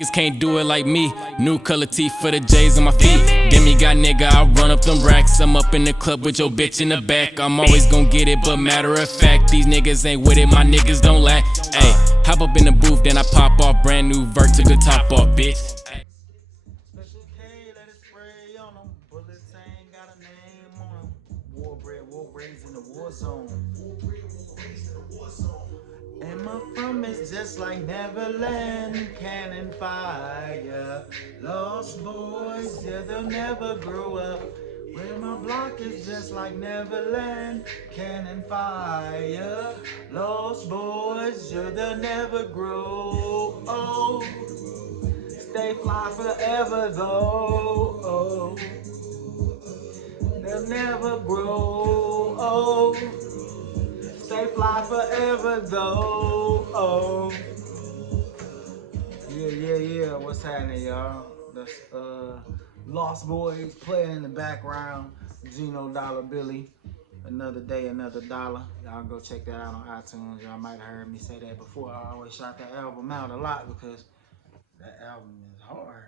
Niggas can't do it like me. New color teeth for the J's on my feet. Demi got nigga, I run up them racks. I'm up in the club with your bitch in the back. I'm always gon' get it, but matter of fact, these niggas ain't with it, my niggas don't lack. Ayy, hop up in the booth, then I pop off. Brand new Vertigo top off, bitch. Special K, let it spray on them. Bullets ain't got a name on them. War bread, war raised in the war zone. And my from is just like Neverland, cannon fire. Lost boys, yeah, they'll never grow up. Where my block is just like Neverland, cannon fire. Lost boys, yeah, they'll never grow old. Stay fly forever though. Oh, they'll never grow old. Stay fly forever though. Oh. Yeah. What's happening, y'all? That's Lost Boys playing in the background. Gino Dollar Billy. Another day, another dollar. Y'all go check that out on iTunes. Y'all might have heard me say that before. I always shout that album out a lot because that album is hard.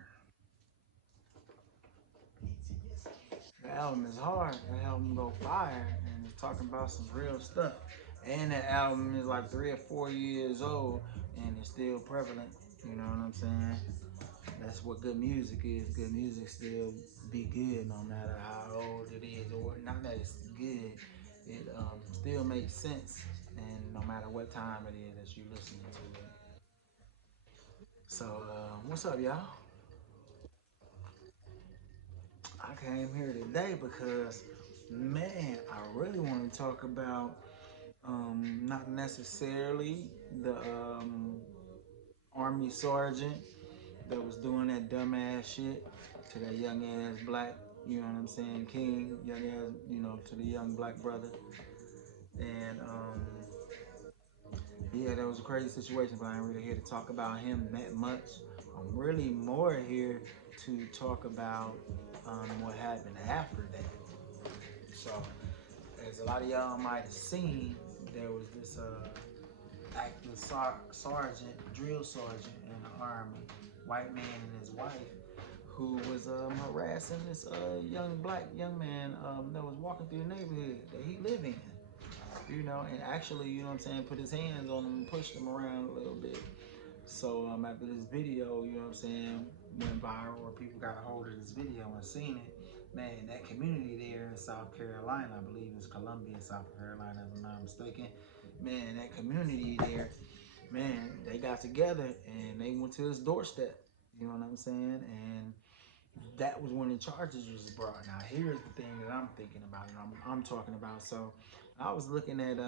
That album is hard. That album go fire and it's talking about some real stuff. And that album is like 3 or 4 years old and it's still prevalent. You know what I'm saying? That's what good music is. Good music still be good no matter how old it is, or not that it's good. It still makes sense, and no matter what time it is that you listening to it. So, what's up, y'all? I came here today because, man, I really want to talk about not necessarily the army sergeant that was doing that dumbass shit to that young ass black, you know what I'm saying, king, young ass, to the young black brother. And yeah, that was a crazy situation, but I ain't really here to talk about him that much. I'm really more here to talk about what happened after that. So, as a lot of y'all might have seen, there was this active sergeant, drill sergeant in the army, white man and his wife, who was harassing this young man that was walking through the neighborhood that he lived in. And actually, put his hands on him and pushed him around a little bit. So after this video, went viral, or people got a hold of this video and seen it, man, that community there in South Carolina, I believe it's Columbia, South Carolina, if I'm not mistaken, man, that community there, man, they got together and they went to his doorstep. You know what I'm saying? And that was when the charges was brought. Now here's the thing that I'm thinking about and I'm talking about. So I was looking at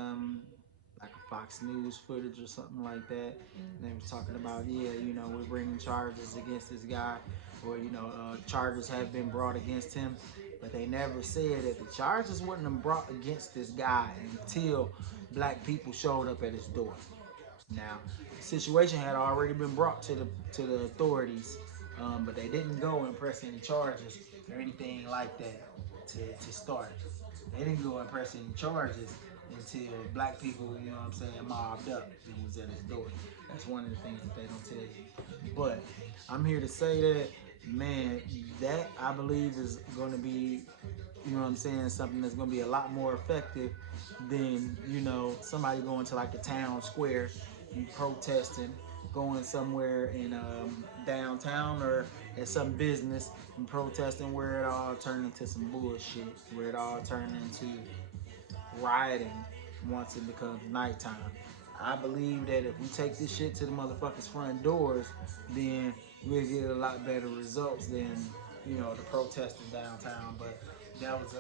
like a Fox News footage or something like that, and they was talking about, we're bringing charges against this guy, or charges have been brought against him, but they never said that the charges wasn't brought against this guy until black people showed up at his door. Now, the situation had already been brought to the authorities, but they didn't go and press any charges or anything like that to start. They didn't go and press any charges until black people, mobbed up and was at his door. That's one of the things that they don't tell you. But I'm here to say that, man, that I believe is going to be, something that's going to be a lot more effective than, somebody going to like the town square and protesting, going somewhere in downtown or at some business and protesting, where it all turned into some bullshit, where it all turned into rioting once it becomes nighttime. I believe that if we take this shit to the motherfuckers' front doors, then we'll get a lot better results than the protesting downtown. But that was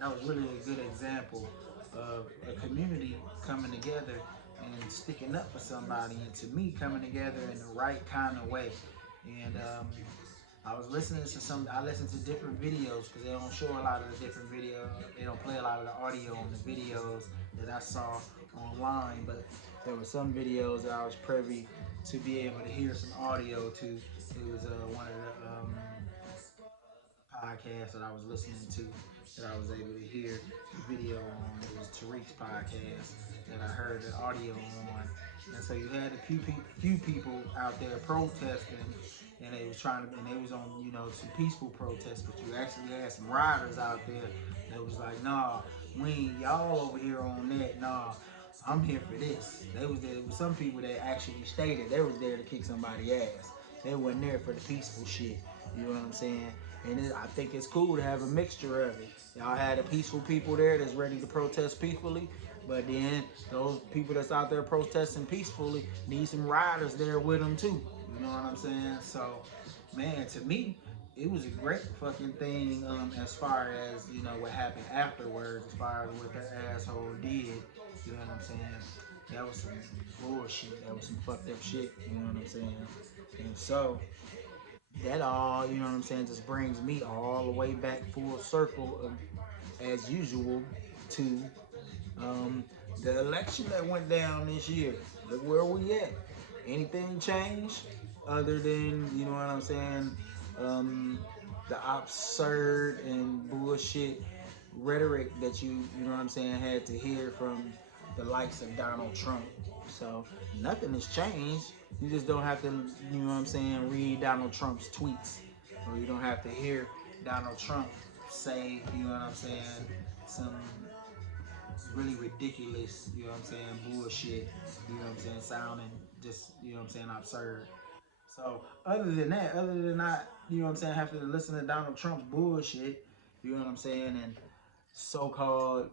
that was really a good example of a community coming together and sticking up for somebody, and to me, coming together in the right kind of way. And I was listening to I listened to different videos because they don't show a lot of the different videos. They don't play a lot of the audio on the videos that I saw online, but there were some videos that I was privy to be able to hear some audio to. It was one of the podcast that I was listening to that I was able to hear the video on. It was Tariq's podcast that I heard the audio on. And so you had a few people out there protesting, and they was trying to, and they was on, you know, some peaceful protests. But you actually had some riders out there that was like, nah, we ain't y'all over here on that. Nah, I'm here for this. There was some people that actually stated they was there to kick somebody's ass. They wasn't there for the peaceful shit. You know what I'm saying? And I think it's cool to have a mixture of it. Y'all had the peaceful people there that's ready to protest peacefully, but then those people that's out there protesting peacefully need some riders there with them too. You know what I'm saying? So, man, to me, it was a great fucking thing as far as, you know, what happened afterwards, as far as what that asshole did. You know what I'm saying? That was some bullshit. That was some fucked up shit. You know what I'm saying? And so, that all, you know what I'm saying, just brings me all the way back full circle of, as usual, to um, the election that went down this year. Look where we at. Anything changed other than, you know what I'm saying, the absurd and bullshit rhetoric that you know what I'm saying, had to hear from the likes of Donald Trump. So nothing has changed. You just don't have to, you know what I'm saying, read Donald Trump's tweets, or you don't have to hear Donald Trump say, you know what I'm saying, some really ridiculous, you know what I'm saying, bullshit, you know what I'm saying, sounding just, you know what I'm saying, absurd. So other than that, other than not, you know what I'm saying, having to listen to Donald Trump's bullshit, you know what I'm saying, and so-called,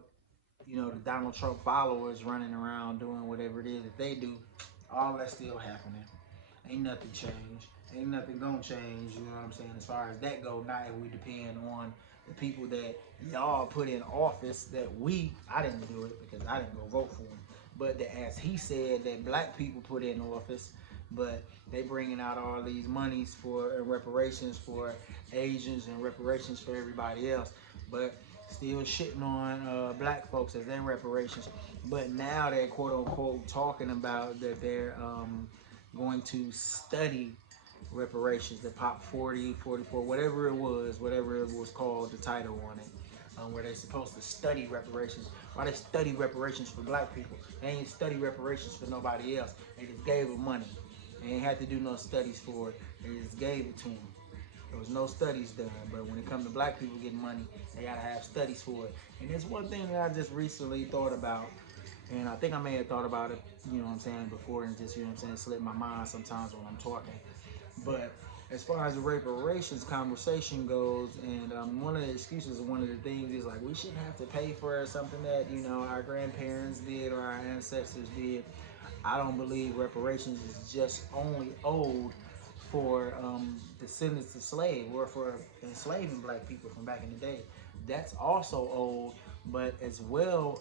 you know, the Donald Trump followers running around doing whatever it is that they do, all that's still happening. Ain't nothing changed. Ain't nothing gonna change, you know what I'm saying, as far as that go, not if we depend on the people that y'all put in office that I didn't do it because I didn't go vote for him. But as he said, that black people put in office, but they bringing out all these monies for reparations for Asians and reparations for everybody else. But still shitting on black folks as their reparations. But now they're quote unquote talking about that they're going to study reparations, the Pop 40, 44, whatever it was called, the title on it, where they're supposed to study reparations. Why they study reparations for black people? They ain't study reparations for nobody else. They just gave them money. They ain't had to do no studies for it. They just gave it to them. There was no studies done, but when it comes to black people getting money, they gotta have studies for it. And there's one thing that I just recently thought about, and I think I may have thought about it, you know what I'm saying, before, and just, you know what I'm saying, slip my mind sometimes when I'm talking. But as far as the reparations conversation goes, and one of the excuses, one of the things is like we shouldn't have to pay for something that, you know, our grandparents did or our ancestors did. I don't believe reparations is just only owed for descendants of slaves or for enslaving black people from back in the day. That's also owed, but as well,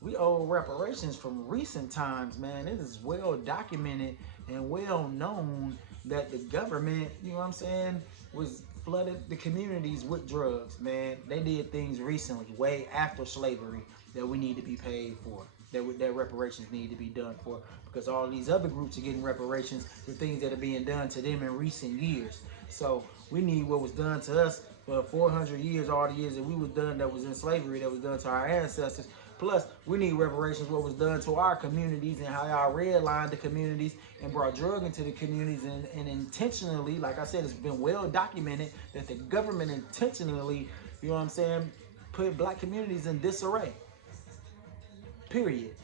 we owe reparations from recent times, man. It is well documented and well known that the government, you know what I'm saying, was flooded the communities with drugs, man. They did things recently, way after slavery, that we need to be paid for, that reparations need to be done for, because all these other groups are getting reparations for things that are being done to them in recent years. So we need what was done to us for 400 years, all the years that we was done, that was in slavery, that was done to our ancestors. Plus, we need reparations what was done to our communities and how y'all redlined the communities and brought drug into the communities and intentionally, like I said, it's been well documented that the government intentionally, you know what I'm saying, put black communities in disarray. Period.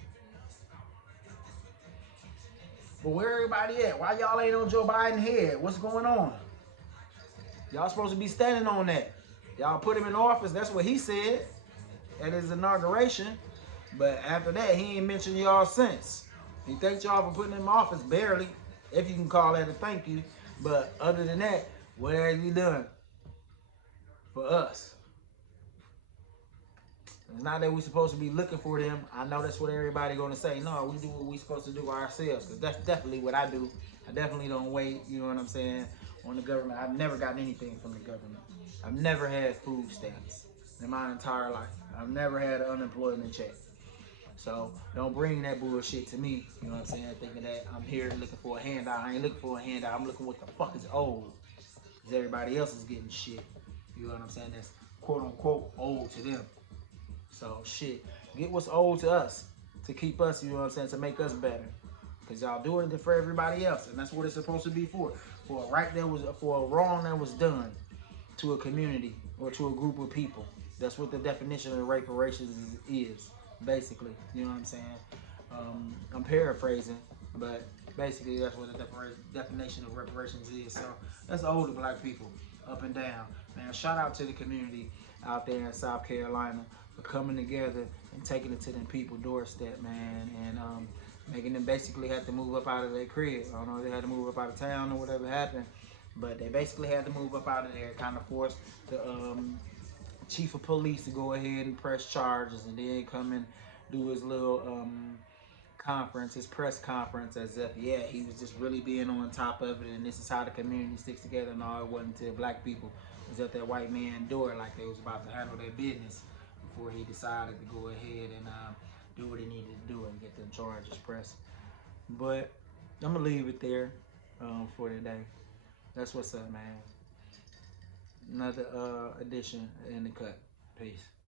But where everybody at? Why y'all ain't on Joe Biden's head? What's going on? Y'all supposed to be standing on that. Y'all put him in office. That's what he said at his inauguration. But after that, he ain't mentioned y'all since. He thanked y'all for putting him in office, barely, if you can call that a thank you. But other than that, what has he done for us? It's not that we're supposed to be looking for them. I know that's what everybody gonna say. No, we do what we supposed to do ourselves, because that's definitely what I do. I definitely don't wait, you know what I'm saying, on the government. I've never gotten anything from the government. I've never had food stamps in my entire life. I've never had an unemployment check. So don't bring that bullshit to me, you know what I'm saying, thinking that I'm here looking for a handout. I ain't looking for a handout. I'm looking what the fuck is owed, because everybody else is getting shit. You know what I'm saying? That's quote unquote old to them. So shit, get what's old to us to keep us, you know what I'm saying, to make us better. Cause y'all doing it for everybody else, and that's what it's supposed to be for. For a wrong that was done to a community or to a group of people. That's what the definition of reparations is basically. You know what I'm saying? I'm paraphrasing, but basically that's what the definition of reparations is. So that's old to black people, up and down. Man, shout out to the community out there in South Carolina for coming together and taking it to them people doorstep, man, and making them basically have to move up out of their crib. I don't know if they had to move up out of town or whatever happened, but they basically had to move up out of there. Kind of forced the chief of police to go ahead and press charges, and then come and do his little conference, his press conference, as if he was just really being on top of it, and this is how the community sticks together. And all, it wasn't until black people was at that white man's door like they was about to handle their business before he decided to go ahead and do what he needed to do and get them charges pressed. But I'm gonna leave it there for today. That's what's up, man. Another edition in the cut. Peace.